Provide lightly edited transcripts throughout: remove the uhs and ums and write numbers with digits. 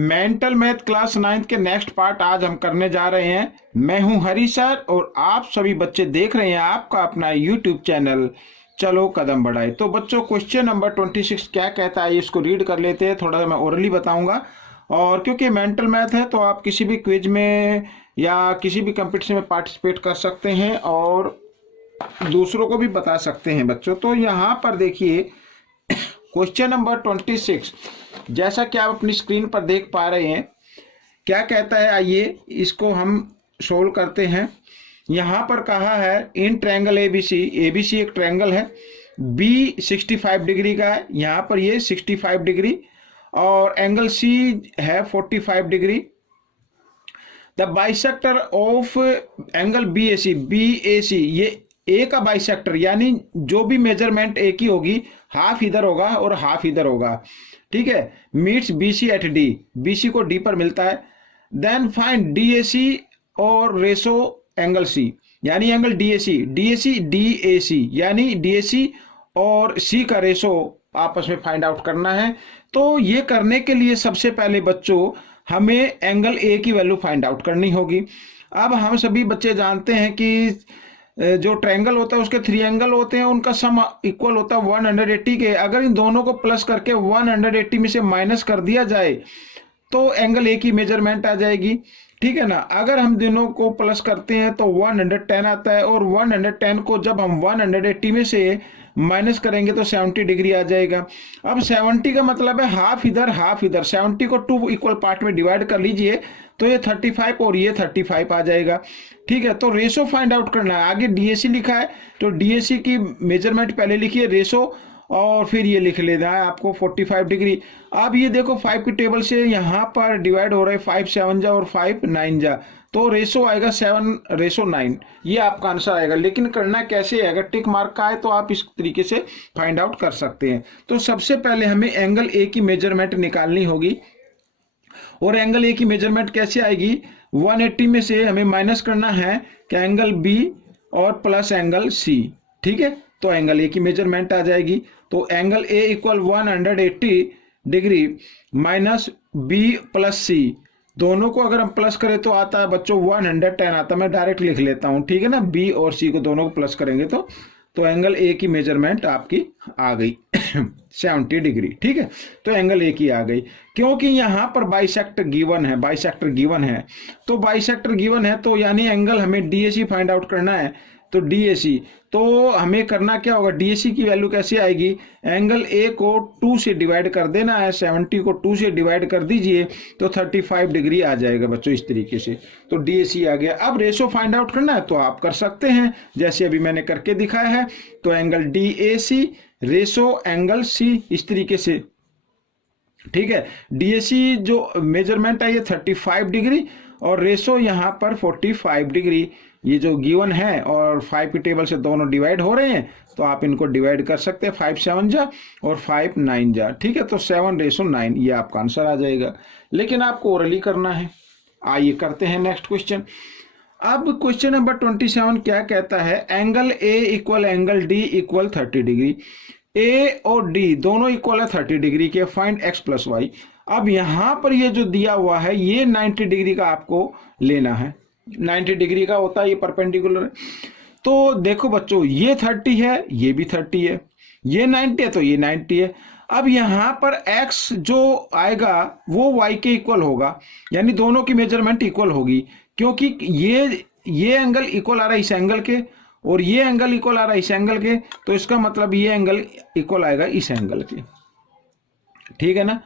Mental math class 9th के next part आज हम करने जा रहे हैं। मैं हूं हरी सर और आप सभी बच्चे देख रहे हैं आपका अपना यूट्यूब चैनल चलो कदम बढ़ाए। तो बच्चों क्वेश्चन नंबर 26 क्या कहता है इसको रीड कर लेते हैं। थोड़ा सा मैं ओरली बताऊंगा और क्योंकि मेंटल मैथ है तो आप किसी भी क्विज में या किसी भी कंपटीशन में पार्टिसिपेट कर सकते हैं और दूसरों को भी बता सकते हैं बच्चों। तो यहाँ पर देखिए क्वेश्चन नंबर 26 जैसा कि आप अपनी स्क्रीन पर देख पा रहे हैं क्या कहता है, आइए इसको हम सोल्व करते हैं। यहाँ पर कहा है इन ट्रायंगल एबीसी, एबीसी एक ट्रायंगल है, बी 65 डिग्री का है, यहाँ पर ये 65 डिग्री और एंगल सी है 45 degree. The bisector of angle B A C, ये ए का बाइसेक्टर यानी जो भी मेजरमेंट ए की होगी हाफ इधर होगा और हाफ इधर होगा, ठीक है। Meets BC at D, BC को डी पर मिलता है। देन फाइंड डीएसी और रेशो एंगल सी, यानी एंगल डीएसी यानी डीएसी और सी का रेशो आपस में फाइंड आउट करना है। तो ये करने के लिए सबसे पहले बच्चों हमें एंगल ए की वैल्यू फाइंड आउट करनी होगी। अब हम सभी बच्चे जानते हैं कि जो ट्रायंगल होता है उसके 3 एंगल होते हैं, उनका सम इक्वल होता है 180 के। अगर इन दोनों को प्लस करके 180 में से माइनस कर दिया जाए तो एंगल ए की मेजरमेंट आ जाएगी, ठीक है ना। अगर हम दोनों को प्लस करते हैं तो 110 आता है और 110 को जब हम 180 में से माइनस करेंगे तो 70 डिग्री आ जाएगा। अब 70 का मतलब है हाफ इधर हाफ इधर, 70 को 2 इक्वल पार्ट में डिवाइड कर लीजिए तो ये 35 और ये 35 आ जाएगा, ठीक है। तो रेशो फाइंड आउट करना है। आगे डीएसी लिखा है तो डीएसी की मेजरमेंट पहले लिखिए रेशो और फिर ये लिख लेना है आपको 45 डिग्री। अब ये देखो 5 की टेबल से यहाँ पर डिवाइड हो रहा है 5 7 जा और 5 9 जा, तो रेशो आएगा 7:9, ये आपका आंसर आएगा। लेकिन करना कैसे है, अगर टिक मार्क का है तो आप इस तरीके से फाइंड आउट कर सकते हैं। तो सबसे पहले हमें एंगल ए की मेजरमेंट निकालनी होगी और एंगल ए की मेजरमेंट कैसे आएगी, 180 में से हमें माइनस करना है क्या एंगल बी और प्लस एंगल सी, ठीक है। तो एंगल ए की मेजरमेंट आ जाएगी। तो angle A equal 180 degree minus B plus C, दोनों को अगर हम प्लस करें तो आता है बच्चों 110 आता है। मैं डायरेक्ट लिख लेता हूं, ठीक है ना। बी और सी को दोनों को प्लस करेंगे तो एंगल ए की मेजरमेंट आपकी आ गई 70 डिग्री, ठीक है। तो एंगल ए की आ गई क्योंकि यहां पर बाइसेक्टर गिवन है, तो बाइसेक्टर गिवन है तो यानी एंगल हमें डीएसी फाइंड आउट करना है। तो डीएसी तो हमें करना क्या होगा, डीएसी की वैल्यू कैसे आएगी, एंगल ए को 2 से डिवाइड कर देना है, 70 को 2 से डिवाइड कर दीजिए तो 35 डिग्री आ जाएगा बच्चों इस तरीके से। तो डीएसी आ गया। अब रेशो फाइंड आउट करना है तो आप कर सकते हैं जैसे अभी मैंने करके दिखाया है। तो angle DAC ratio angle C इस तरीके से, ठीक है। डीएसी जो मेजरमेंट है ये 35 डिग्री और रेशो यहाँ पर 45 डिग्री, ये जो गिवन है और 5 की टेबल से दोनों डिवाइड हो रहे हैं तो आप इनको डिवाइड कर सकते हैं, 5 7 जा और 5 9 जा, ठीक है। तो 7:9 ये आपका आंसर आ जाएगा। लेकिन आपको ओरली करना है। आइए करते हैं नेक्स्ट क्वेश्चन। अब क्वेश्चन नंबर 27 क्या कहता है, angle A equal angle D equal 30 degree, A और डी दोनों इक्वल है 30 डिग्री के, फाइंड एक्स प्लस वाई। अब यहां पर ये जो दिया हुआ है ये 90 डिग्री का आपको लेना है, 90 डिग्री का होता है, ये परपेंडिकुलर है। तो देखो बच्चों ये 30 है, ये भी 30 है, ये 90 है तो ये 90 है। अब यहां पर x जो आएगा वो y के इक्वल होगा, यानी दोनों की मेजरमेंट इक्वल होगी क्योंकि ये एंगल इक्वल आ रहा है इस एंगल के और ये एंगल इक्वल आ रहा है इस एंगल के, तो इसका मतलब ये एंगल इक्वल आएगा इस एंगल के, ठीक है ना।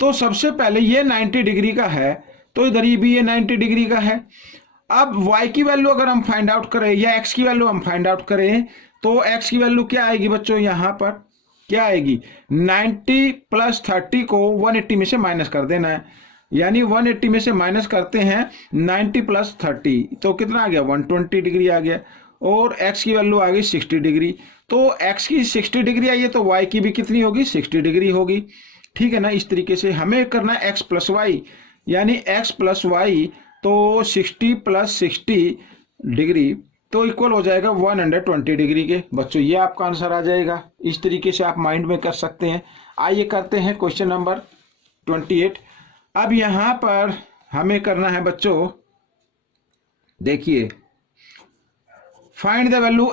तो सबसे पहले ये 90 डिग्री का है तो इधर ये भी ये 90 डिग्री का है। अब y की वैल्यू अगर हम फाइंड आउट करें या x की वैल्यू हम फाइंड आउट करें तो x की वैल्यू क्या आएगी बच्चों, यहां पर क्या आएगी, 90 प्लस 30 को 180 में से माइनस कर देना है, यानी 180 में से माइनस करते हैं 90 प्लस 30 तो कितना आ गया 120 डिग्री आ गया और x की वैल्यू आ गई 60 डिग्री। तो x की 60 डिग्री आई है तो y की भी कितनी होगी 60 डिग्री होगी, ठीक है ना। इस तरीके से हमें करना है x प्लस वाई, यानी x प्लस वाई तो 60 प्लस 60 डिग्री तो इक्वल हो जाएगा 120 डिग्री के। बच्चों ये आपका आंसर आ जाएगा। इस तरीके से आप माइंड में कर सकते हैं। आइए करते हैं क्वेश्चन नंबर 28। अब यहां पर हमें करना है बच्चों, देखिए, find the value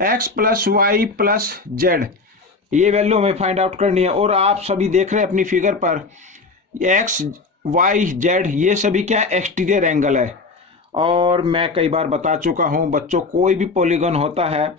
x plus y plus z, ये वैल्यू हमें फाइंड आउट करनी है। और आप सभी देख रहे हैं अपनी फिगर पर x y z ये सभी क्या एक्सटीरियर एंगल है। और मैं कई बार बता चुका हूं बच्चों, कोई भी पॉलीगन होता है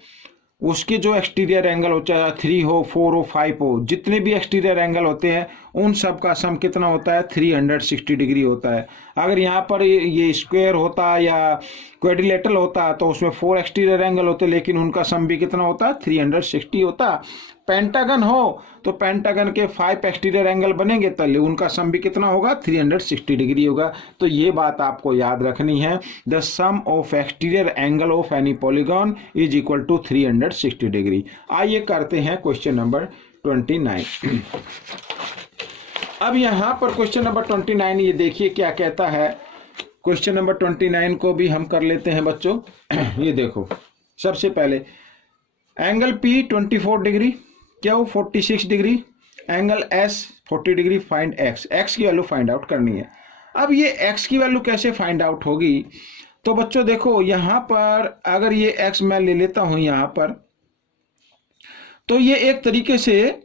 उसके जो एक्सटीरियर एंगल हो, चाहे 3 हो 4 हो 5 हो, जितने भी एक्सटीरियर एंगल होते हैं उन सब का सम कितना होता है, 360 डिग्री होता है। अगर यहाँ पर ये स्क्वायर होता या क्वाड्रिलेटरल होता तो उसमें 4 एक्सटीरियर एंगल होते, लेकिन उनका सम भी कितना होता, 360 होता। पेंटागन हो तो पेंटागन के 5 एक्सटीरियर एंगल बनेंगे तो उनका सम भी कितना होगा, 360 डिग्री होगा। तो ये बात आपको याद रखनी है, the sum of exterior angle of any polygon is equal to 360 degree. आइए करते हैं क्वेश्चन नंबर 29। अब यहां पर क्वेश्चन नंबर 29, ये देखिए क्या कहता है। क्वेश्चन नंबर 29 को भी हम कर लेते हैं बच्चों। ये देखो, सबसे पहले एंगल P 24 डिग्री, क्या 46 degree, angle S 40 degree, find x की वैल्यू फाइंड आउट करनी है। अब ये x की वैल्यू कैसे फाइंड आउट होगी, तो बच्चों देखो यहां पर अगर ये x मैं ले लेता हूं यहां पर, तो ये एक तरीके से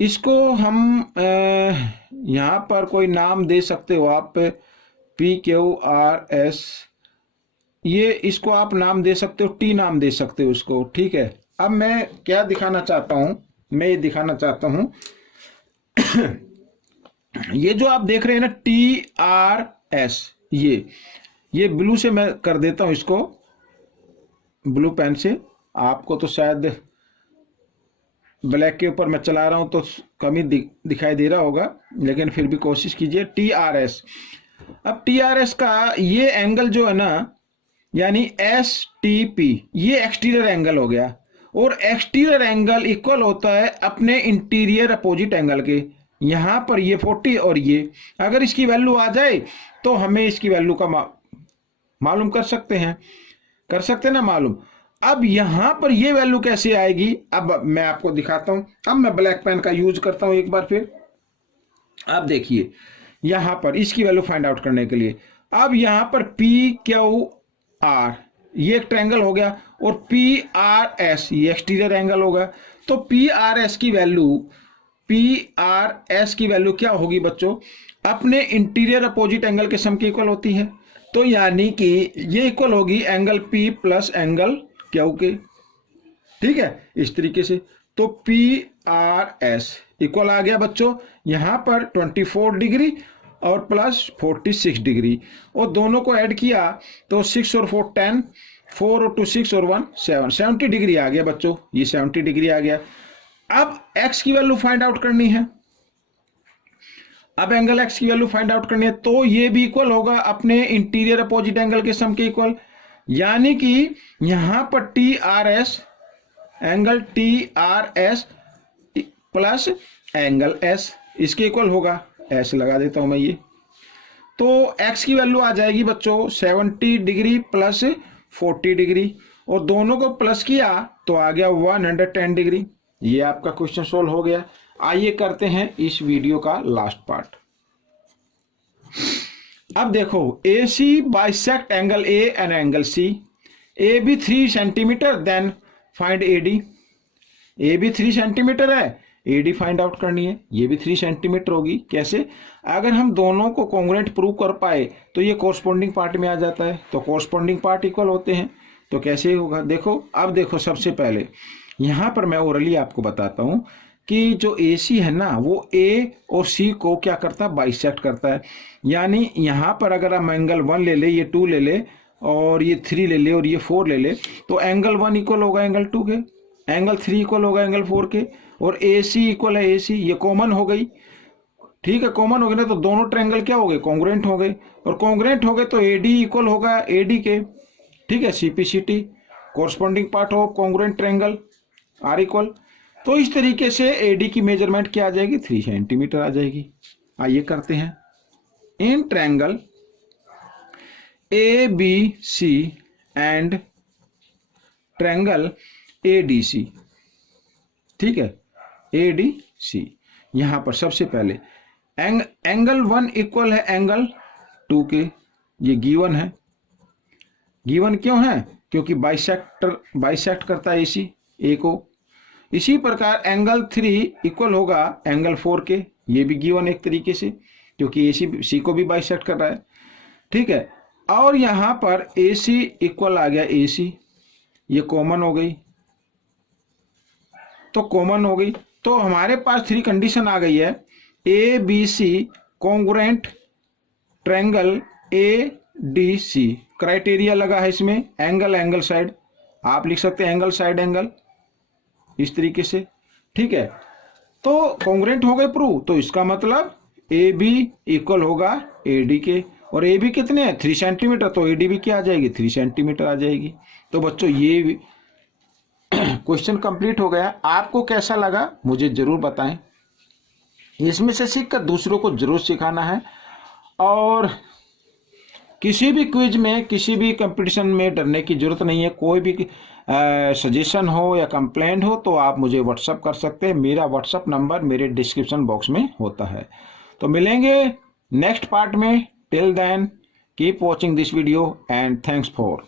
इसको हम यहां पर कोई नाम दे सकते हो आप, PQRS, ये इसको आप नाम दे सकते हो, T नाम दे सकते हो उसको, ठीक है। अब मैं क्या दिखाना चाहता हूं, मैं ये दिखाना चाहता हूं ये जो आप देख रहे हैं ना TRS, ये ब्लू से मैं कर देता हूं इसको, ब्लू पेन से। आपको तो शायद ब्लैक के ऊपर मैं चला रहा हूं तो कम ही दिखाई दे रहा होगा, लेकिन फिर भी कोशिश कीजिए। TRS, अब TRS का ये एंगल जो है ना, यानी STP, ये एक्सटीरियर एंगल हो गया। और एक्सटीरियर एंगल इक्वल होता है अपने इंटीरियर अपोजिट एंगल के। यहां पर ये 40 और ये, अगर इसकी वैल्यू आ जाए तो हमें इसकी वैल्यू का मालूम कर सकते हैं ना मालूम। अब यहां पर ये वैल्यू कैसे आएगी, अब मैं आपको दिखाता हूं। अब मैं ब्लैक पेन का यूज करता हूं एक बार फिर। अब देखिए यहां पर इसकी वैल्यू फाइंड आउट करने के लिए, अब यहां पर PQR ये एक ट्रायंगल हो गया, और PRS ये एक्सटीरियर एंगल होगा। तो PRS की वैल्यू क्या होगी बच्चों, अपने इंटीरियर अपोजिट एंगल के सम के इक्वल होती है। तो यानी कि ये इक्वल होगी angle P plus angle Q के, ठीक है, इस तरीके से। तो PRS इक्वल आ गया बच्चों यहां पर 24 डिग्री और प्लस 46 डिग्री, और दोनों को ऐड किया तो 6 और 4 10, 4 और 2 6 और 1 7, 70 डिग्री आ गया बच्चों, ये 70 डिग्री आ गया। अब x की वैल्यू फाइंड आउट करनी है, अब एंगल x की वैल्यू फाइंड आउट करनी है, तो ये भी इक्वल होगा अपने इंटीरियर अपोजिट एंगल के सम के इक्वल। यानी कि यहां पर TRS, angle TRS plus angle S इसके इक्वल होगा, ऐसे लगा देता हूं मैं ये। तो x की वैल्यू आ जाएगी बच्चों 70 डिग्री प्लस 40 डिग्री, और दोनों को प्लस किया तो आ गया 110 डिग्री। ये आपका क्वेश्चन सोल्व हो गया। आइए करते हैं इस वीडियो का लास्ट पार्ट। अब देखो, AC bisect angle A and angle C, AB 3 centimetre, then find AD। AB 3 centimetre है, AD फाइंड आउट करनी है, ये भी 3 सेंटीमीटर होगी। कैसे, अगर हम दोनों को कॉन्ग्रुएंट प्रूव कर पाए तो ये कोरस्पोंडिंग पार्ट में आ जाता है, तो कोरस्पोंडिंग पार्ट इक्वल होते हैं। तो कैसे होगा, देखो, अब देखो सबसे पहले यहां पर मैं ओरली आपको बताता हूं कि जो AC है ना, वो A और C को क्या करता है, बाइसेक्ट करता है। यानी यहां पर अगर हम एंगल 1 ले ले, ये 2 ले ले, और ये 3 ले ले, और ये 4 ले ले, तो एंगल 1 इक्वल होगा एंगल 2 के, एंगल 3 इक्वल होगा एंगल 4 के, और AC इक्वल है AC, ये कॉमन हो गई, ठीक है, कॉमन हो गई ना, तो दोनों ट्रायंगल क्या हो गए, कॉन्ग्रुएंट हो गए, और कॉन्ग्रुएंट हो गए तो AD इक्वल होगा AD के, ठीक है, CPCT corresponding part of congruent triangle R equal. तो इस तरीके से AD की मेजरमेंट क्या आ जाएगी, 3 सेंटीमीटर आ जाएगी। आइए करते हैं, in triangle ABC and triangle ADC, ठीक है, ADC। यहां पर सबसे पहले एंगल 1 इक्वल है एंगल 2 के, ये गिवन है। गिवन क्यों है? क्योंकि बाइसेक्ट करता है AC ए को। इसी प्रकार एंगल 3 इक्वल होगा एंगल 4 के, ये भी गिवन एक तरीके से, क्योंकि AC C को भी बाइसेक्ट कर रहा है। ठीक है, और यहां पर AC इक्वल आ गया AC, ये कॉमन हो गई, तो कॉमन हो गई, तो हमारे पास 3 कंडीशन आ गई है। ABC congruent triangle ADC, criteria लगा है इसमें एंगल साइड, आप लिख सकते हैं एंगल साइड एंगल इस तरीके से। ठीक है, तो कॉन्ग्रुएंट हो गए प्रूव, तो इसका मतलब AB इक्वल होगा AD के, और AB कितने हैं 3 सेंटीमीटर, तो AD भी क्या आ जाएगी 3 सेंटीमीटर आ जाएगी। तो बच्चों ये क्वेश्चन कंप्लीट हो गया। आपको कैसा लगा मुझे जरूर बताएं, इसमें से सीखकर दूसरों को जरूर सिखाना है। और किसी भी क्विज में, किसी भी कंपटीशन में डरने की जरूरत नहीं है। कोई भी सजेशन हो या कंप्लेंट हो तो आप मुझे व्हाट्सअप कर सकते हैं, मेरा व्हाट्सअप नंबर मेरे डिस्क्रिप्शन बॉक्स में होता है। तो मिलेंगे नेक्स्ट पार्ट में, till then keep watching this video and thanks for